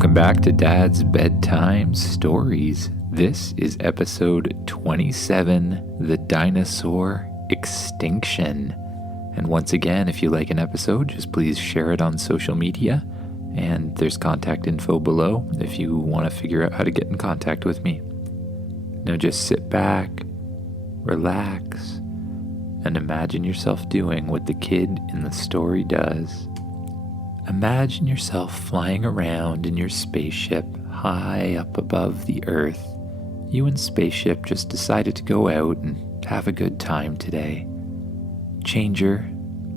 Welcome back to Dad's Bedtime Stories. This is episode 27, The Dinosaur, Extinction. And once again, if you like an episode, just please share it on social media. And there's contact info below if you want to figure out how to get in contact with me. Now just sit back, relax, and imagine yourself doing what the kid in the story does. Imagine yourself flying around in your spaceship high up above the Earth. You and Spaceship just decided to go out and have a good time today. Changer,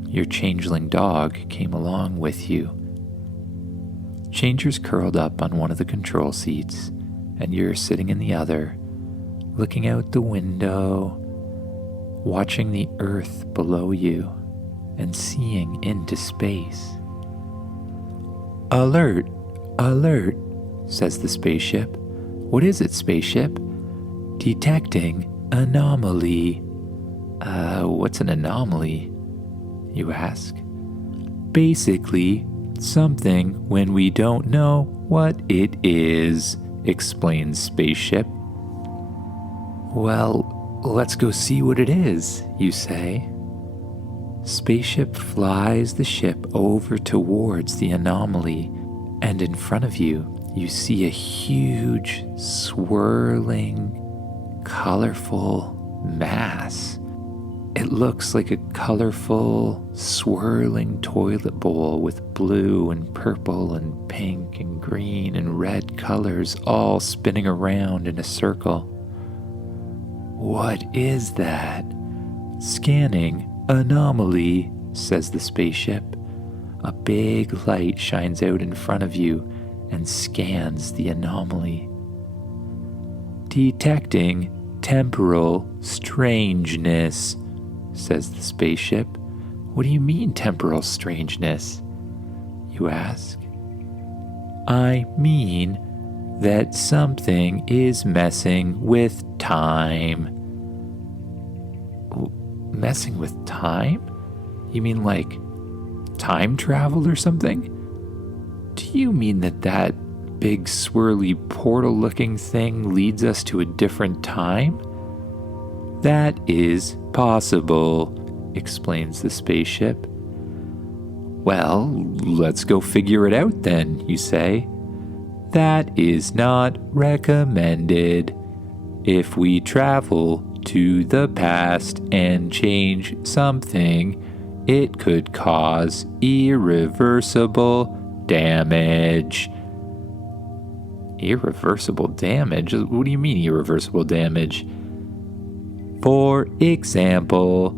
your changeling dog, came along with you. Changer's curled up on one of the control seats, and you're sitting in the other, looking out the window, watching the Earth below you, and seeing into space. Alert, alert, says the spaceship. What is it, Spaceship? Detecting anomaly. What's an anomaly? You ask. Basically, something when we don't know what it is, explains Spaceship. Well, let's go see what it is, you say. Spaceship flies the ship over towards the anomaly, and in front of you, you see a huge, swirling, colorful mass. It looks like a colorful, swirling toilet bowl with blue and purple and pink and green and red colors all spinning around in a circle. What is that? Scanning anomaly, says the spaceship. A big light shines out in front of you and scans the anomaly. Detecting temporal strangeness, says the spaceship. What do you mean, temporal strangeness? You ask. I mean that something is messing with time. Messing with time? You mean like time travel or something? Do you mean that big swirly portal-looking thing leads us to a different time? That is possible, explains the spaceship. Well, let's go figure it out then, you say. That is not recommended. If we travel to the past and change something, it could cause irreversible damage. Irreversible damage? What do you mean irreversible damage? For example,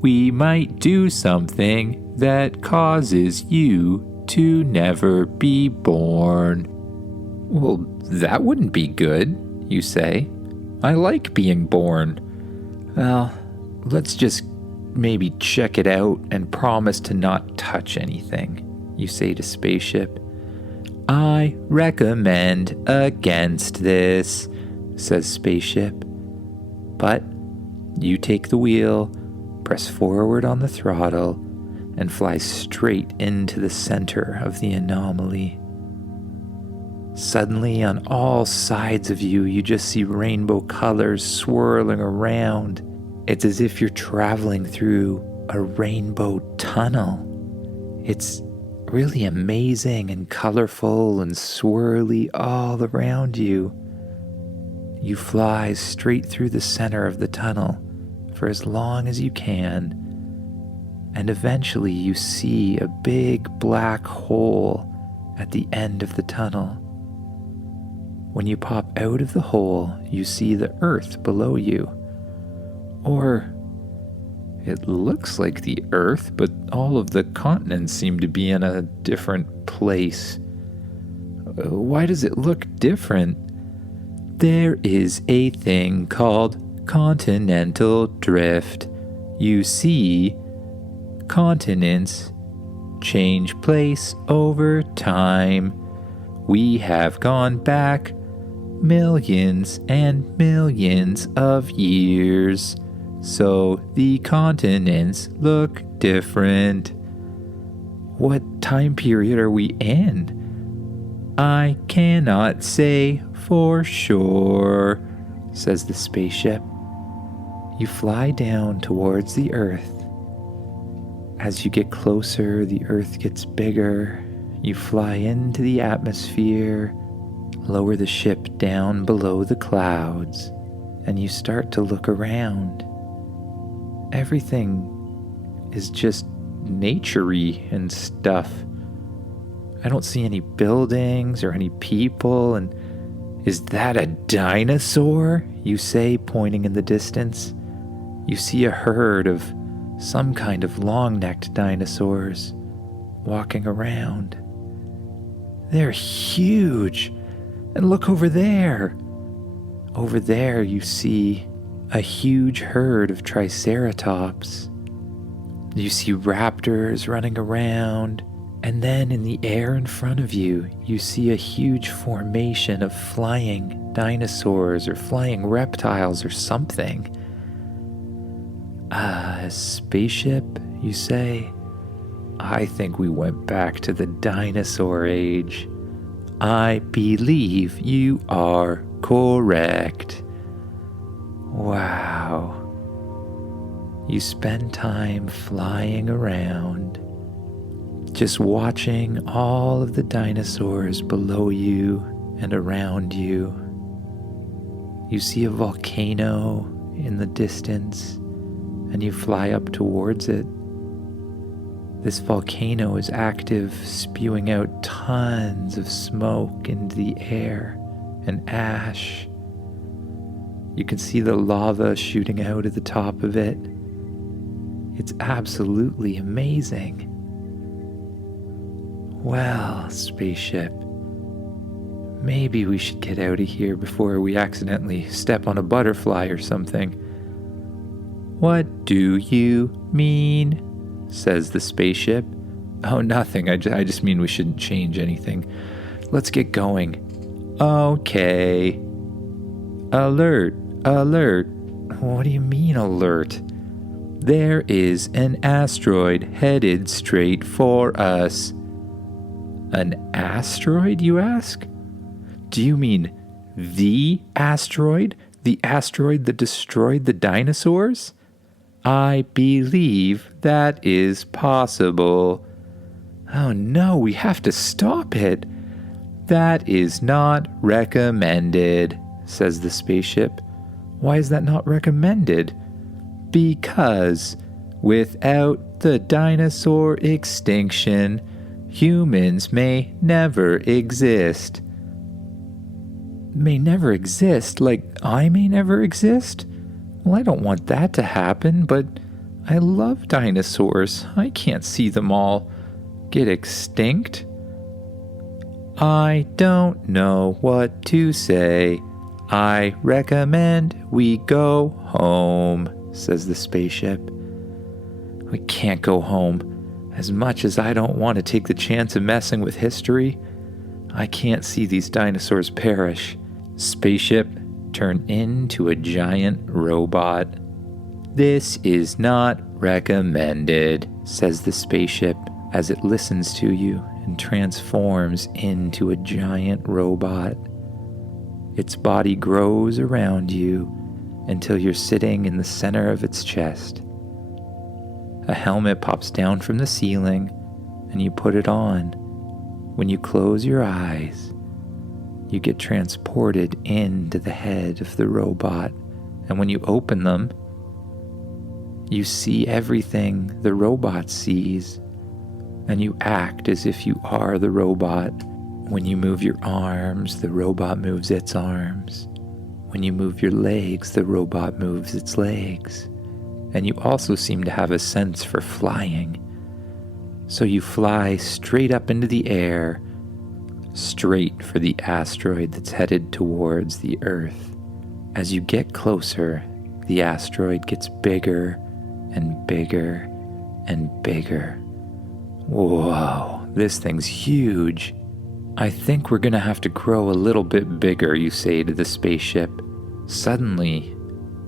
we might do something that causes you to never be born. Well, that wouldn't be good, you say. I like being born. Well, let's just maybe check it out and promise to not touch anything, you say to Spaceship. I recommend against this, says Spaceship. But you take the wheel, press forward on the throttle, and fly straight into the center of the anomaly. Suddenly, on all sides of you, you just see rainbow colors swirling around. It's as if you're traveling through a rainbow tunnel. It's really amazing and colorful and swirly all around you. You fly straight through the center of the tunnel for as long as you can, and eventually you see a big black hole at the end of the tunnel. When you pop out of the hole, you see the Earth below you. Or it looks like the Earth, but all of the continents seem to be in a different place. Why does it look different? There is a thing called continental drift. You see, continents change place over time. We have gone back millions and millions of years, so the continents look different. What time period are we in? I cannot say for sure, says the spaceship. You fly down towards the Earth. As you get closer, the Earth gets bigger. You fly into the atmosphere, lower the ship down below the clouds, and you start to look around. Everything is just nature-y and stuff. I don't see any buildings or any people, and is that a dinosaur? You say, pointing in the distance. You see a herd of some kind of long-necked dinosaurs walking around. They're huge, and look over there. Over there you see a huge herd of triceratops. You see raptors running around, and then in the air in front of you, you see a huge formation of flying dinosaurs or flying reptiles or something. A spaceship, you say? I think we went back to the dinosaur age. I believe you are correct. Wow. You spend time flying around, just watching all of the dinosaurs below you and around you. You see a volcano in the distance, and you fly up towards it. This volcano is active, spewing out tons of smoke into the air and ash. You can see the lava shooting out at the top of it. It's absolutely amazing. Well, spaceship, maybe we should get out of here before we accidentally step on a butterfly or something. What do you mean? Says the spaceship. Oh, nothing. I just mean we shouldn't change anything. Let's get going. Okay. Alert, alert. What do you mean, alert? There is an asteroid headed straight for us. An asteroid, you ask? Do you mean the asteroid? The asteroid that destroyed the dinosaurs? I believe that is possible. Oh no, we have to stop it. That is not recommended, says the spaceship. Why is that not recommended? Because without the dinosaur extinction, humans may never exist. May never exist? Like I may never exist? Well, I don't want that to happen, but I love dinosaurs. I can't see them all get extinct. I don't know what to say. I recommend we go home, says the spaceship. We can't go home. As much as I don't want to take the chance of messing with history, I can't see these dinosaurs perish. Spaceship, turn into a giant robot. This is not recommended, says the spaceship as it listens to you and transforms into a giant robot. Its body grows around you until you're sitting in the center of its chest. A helmet pops down from the ceiling and you put it on. When you close your eyes, you get transported into the head of the robot, and when you open them, you see everything the robot sees, and you act as if you are the robot. When you move your arms, the robot moves its arms. When you move your legs, the robot moves its legs. And you also seem to have a sense for flying. So you fly straight up into the air, straight for the asteroid that's headed towards the Earth. As you get closer, the asteroid gets bigger and bigger and bigger. Whoa, this thing's huge. I think we're gonna have to grow a little bit bigger, you say to the spaceship. Suddenly,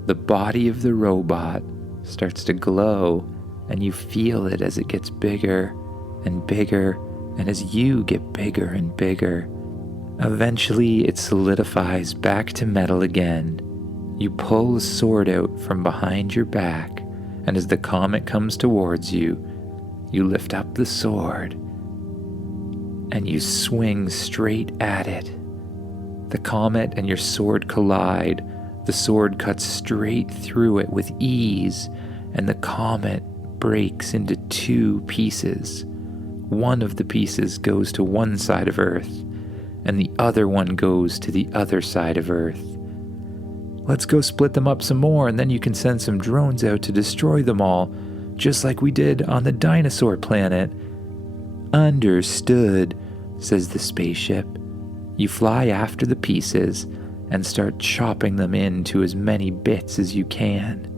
the body of the robot starts to glow, and you feel it as it gets bigger and bigger, and as you get bigger and bigger, Eventually, it solidifies back to metal again. You pull a sword out from behind your back, and as the comet comes towards you, you lift up the sword, and you swing straight at it. The comet and your sword collide. The sword cuts straight through it with ease, and the comet breaks into 2 pieces. One of the pieces goes to one side of Earth, and the other one goes to the other side of Earth. Let's go split them up some more, and then you can send some drones out to destroy them all, just like we did on the Dinosaur planet. Understood, says the spaceship. You fly after the pieces and start chopping them into as many bits as you can.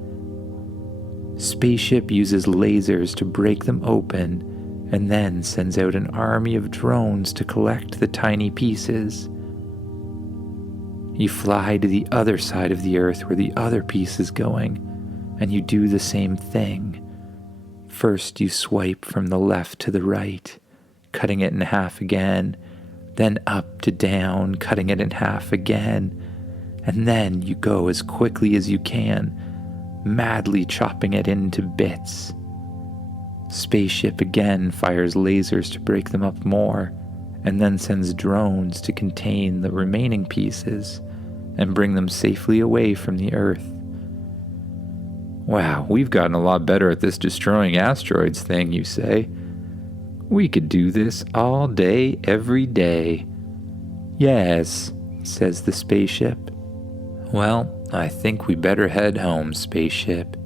Spaceship uses lasers to break them open and then sends out an army of drones to collect the tiny pieces. You fly to the other side of the Earth where the other piece is going, and you do the same thing. First, you swipe from the left to the right, cutting it in half again, then up to down, cutting it in half again, and then you go as quickly as you can, madly chopping it into bits. Spaceship again fires lasers to break them up more, and then sends drones to contain the remaining pieces and bring them safely away from the Earth. Wow, we've gotten a lot better at this destroying asteroids thing, you say. We could do this all day, every day. Yes, says the spaceship. Well, I think we better head home, spaceship.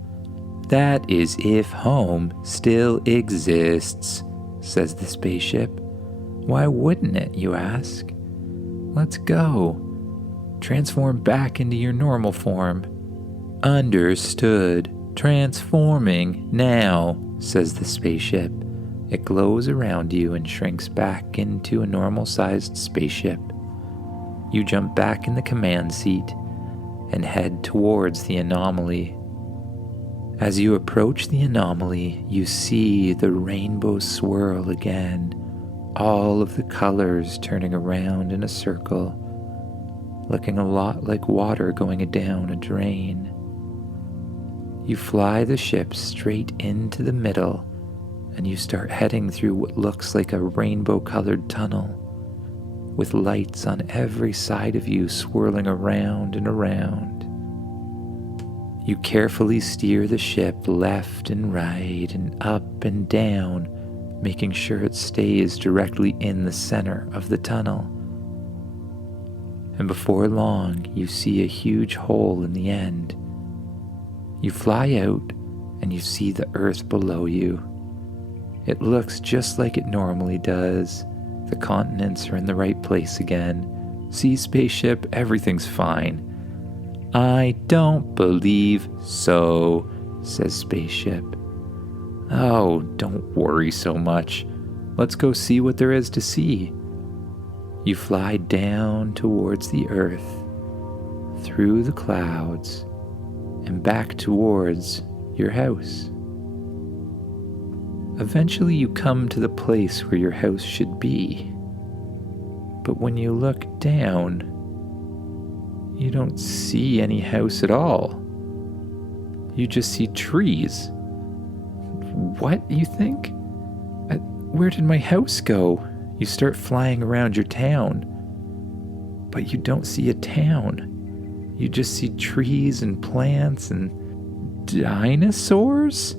That is if home still exists, says the spaceship. Why wouldn't it, you ask? Let's go. Transform back into your normal form. Understood. Transforming now, says the spaceship. It glows around you and shrinks back into a normal-sized spaceship. You jump back in the command seat and head towards the anomaly. As you approach the anomaly, you see the rainbow swirl again, all of the colors turning around in a circle, looking a lot like water going down a drain. You fly the ship straight into the middle, and you start heading through what looks like a rainbow-colored tunnel, with lights on every side of you swirling around and around. You carefully steer the ship left and right and up and down, making sure it stays directly in the center of the tunnel. And before long, you see a huge hole in the end. You fly out, and you see the Earth below you. It looks just like it normally does. The continents are in the right place again. See, spaceship, everything's fine. I don't believe so, says spaceship. Oh, don't worry so much. Let's go see what there is to see. You fly down towards the Earth, through the clouds, and back towards your house. Eventually you come to the place where your house should be. But when you look down, you don't see any house at all. You just see trees. What, you think? Where did my house go? You start flying around your town. But you don't see a town. You just see trees and plants and dinosaurs?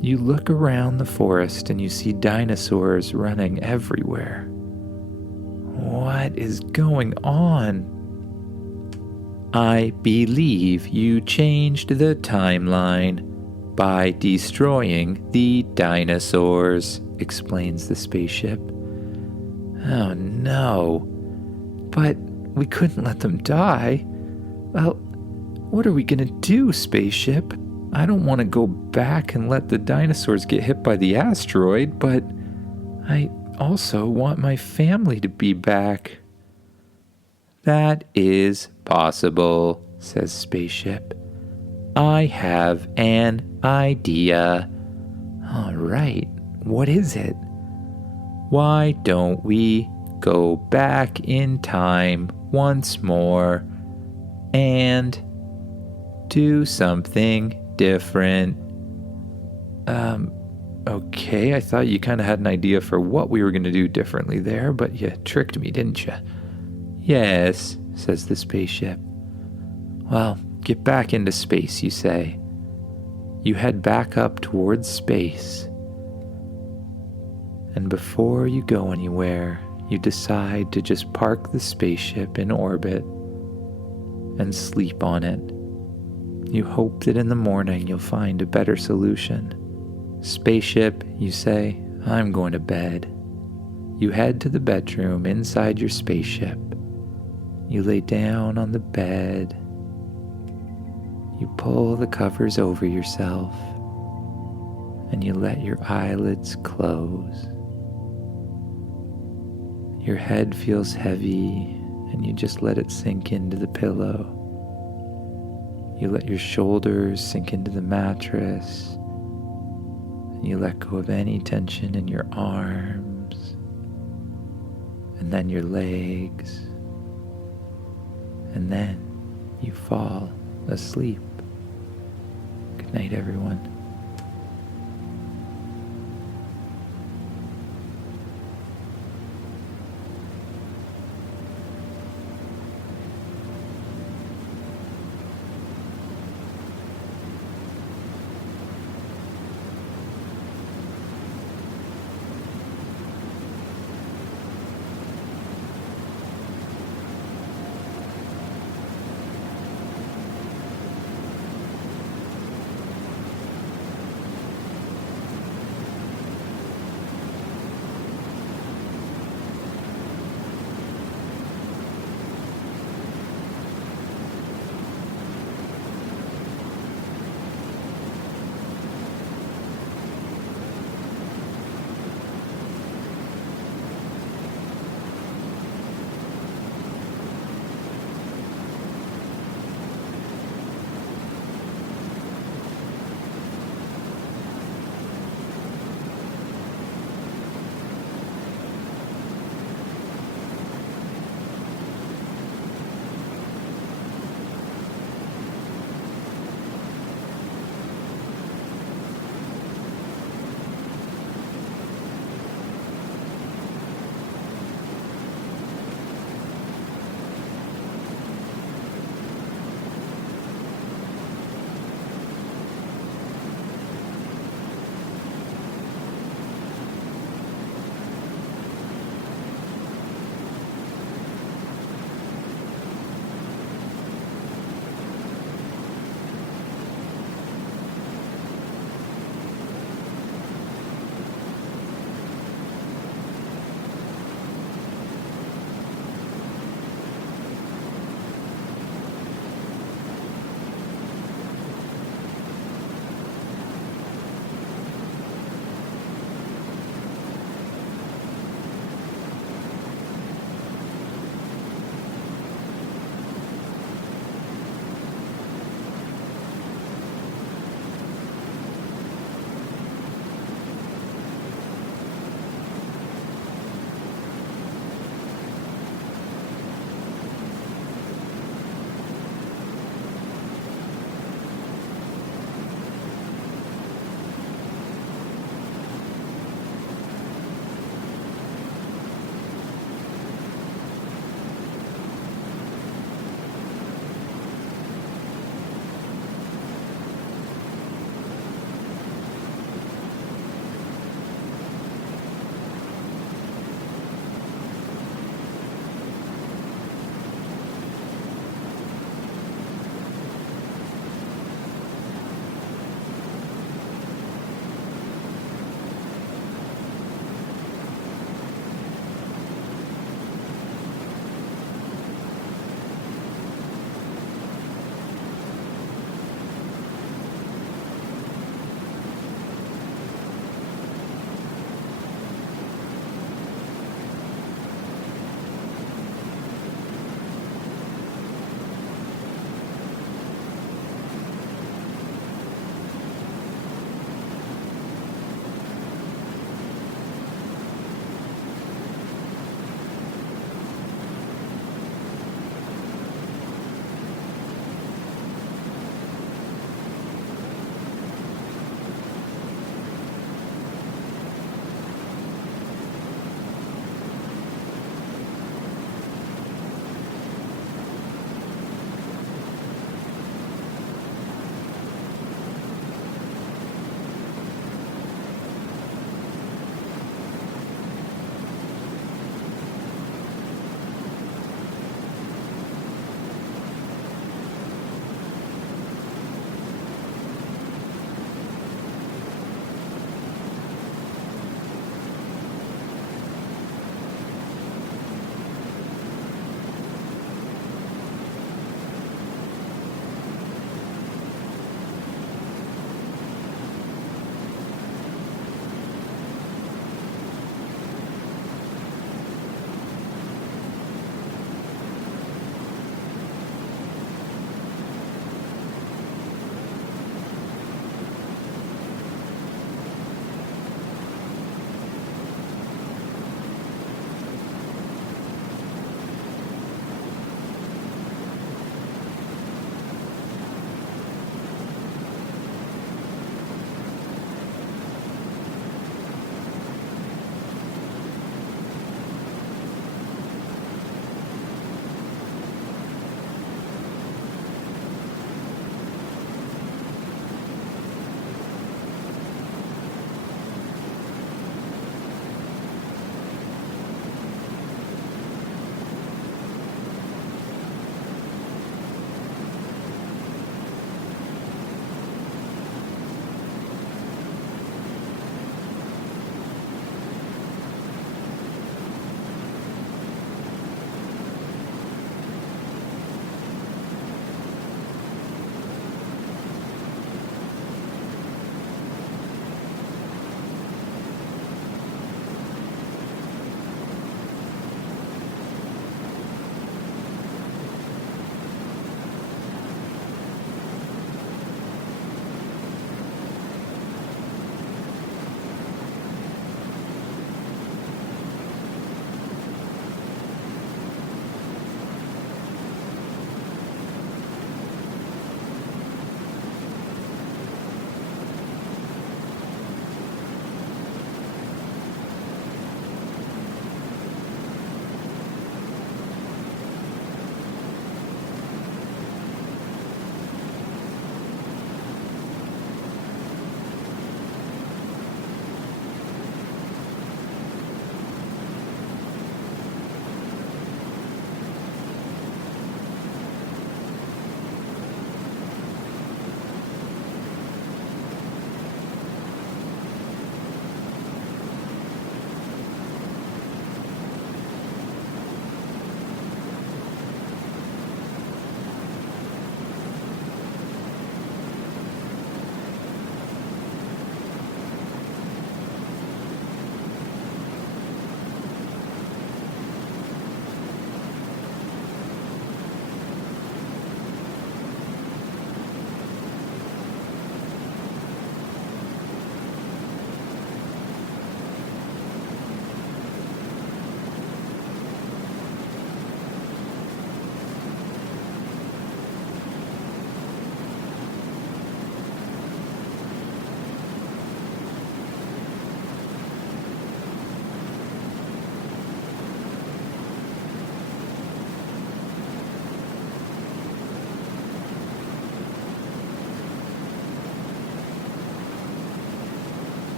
You look around the forest and you see dinosaurs running everywhere. What is going on? I believe you changed the timeline by destroying the dinosaurs, explains the spaceship. Oh no, but we couldn't let them die. Well, what are we gonna do, spaceship? I don't want to go back and let the dinosaurs get hit by the asteroid, but I also want my family to be back. That is possible, says spaceship. I have an idea. All right, what is it? Why don't we go back in time once more and do something different. Okay, I thought you kind of had an idea for what we were going to do differently there, but you tricked me, didn't you? Yes, says the spaceship. Well, get back into space, you say. You head back up towards space. And before you go anywhere, you decide to just park the spaceship in orbit and sleep on it. You hope that in the morning you'll find a better solution. Spaceship, you say, I'm going to bed. You head to the bedroom inside your spaceship. You lay down on the bed. You pull the covers over yourself and you let your eyelids close. Your head feels heavy and you just let it sink into the pillow. You let your shoulders sink into the mattress and you let go of any tension in your arms and then your legs, and then you fall asleep. Good night, everyone.